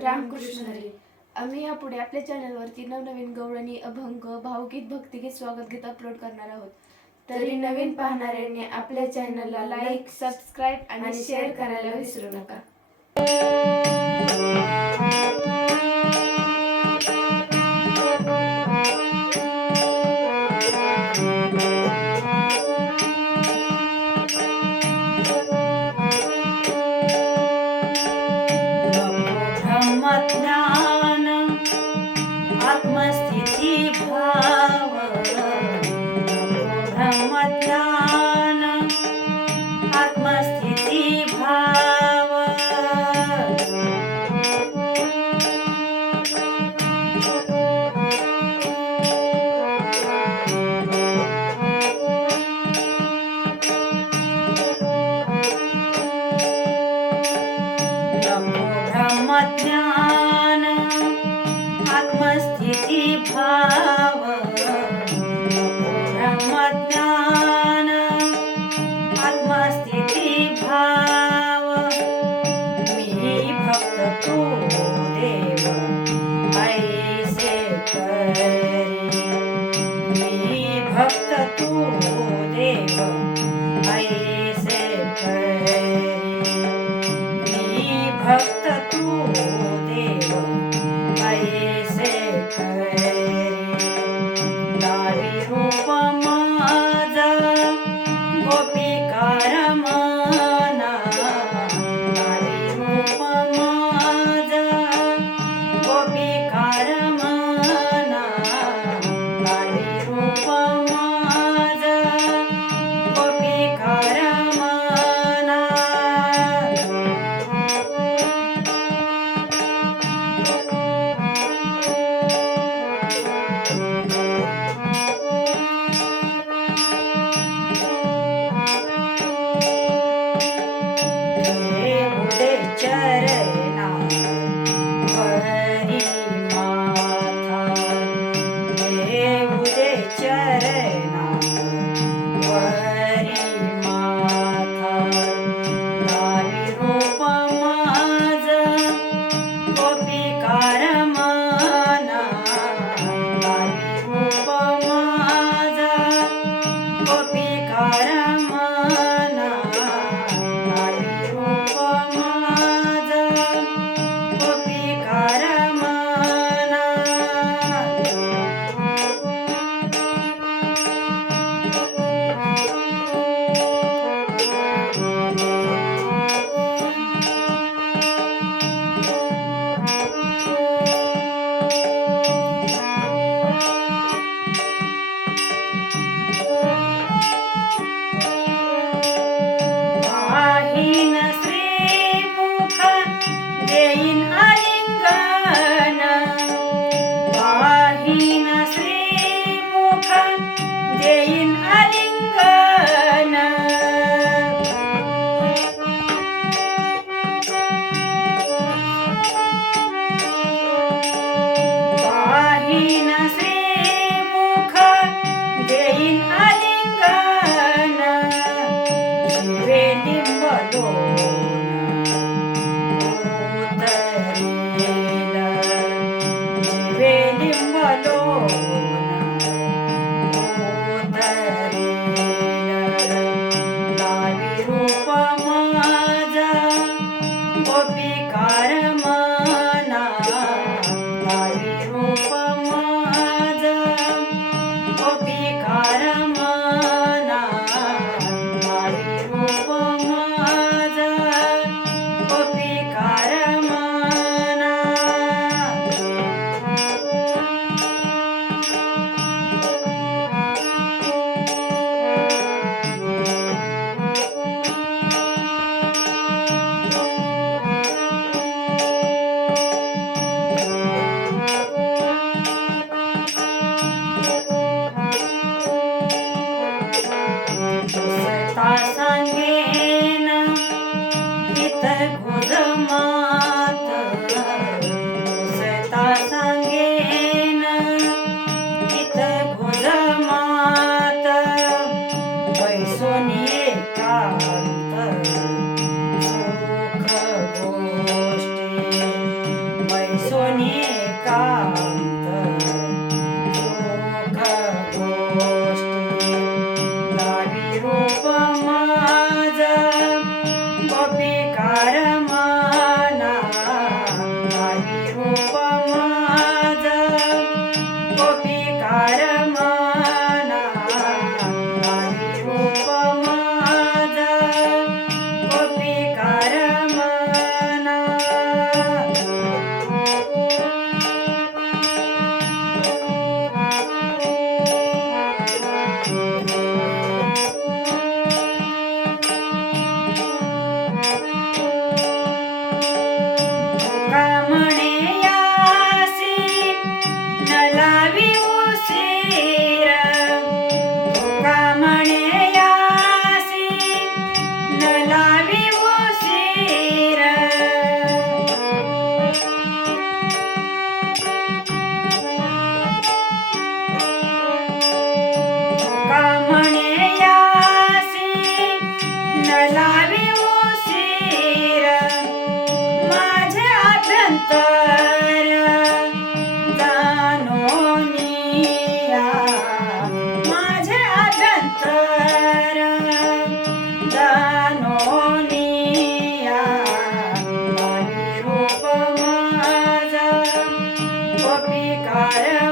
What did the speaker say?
रामकृष्ण हरी. आम्ही यापुढे आपल्या चॅनलवरती नवनवीन गवळणी अभंग भावगीत भक्तिगीत स्वागत गीत अपलोड करणार आहोत. तरी नवीन पाहणाऱ्यांनी आपल्या चॅनलला लाईक सबस्क्राईब आणि शेअर करायला विसरू नका. ब्रह्मज्ञान आत्मस्थिति भाव para. Lingo! I am.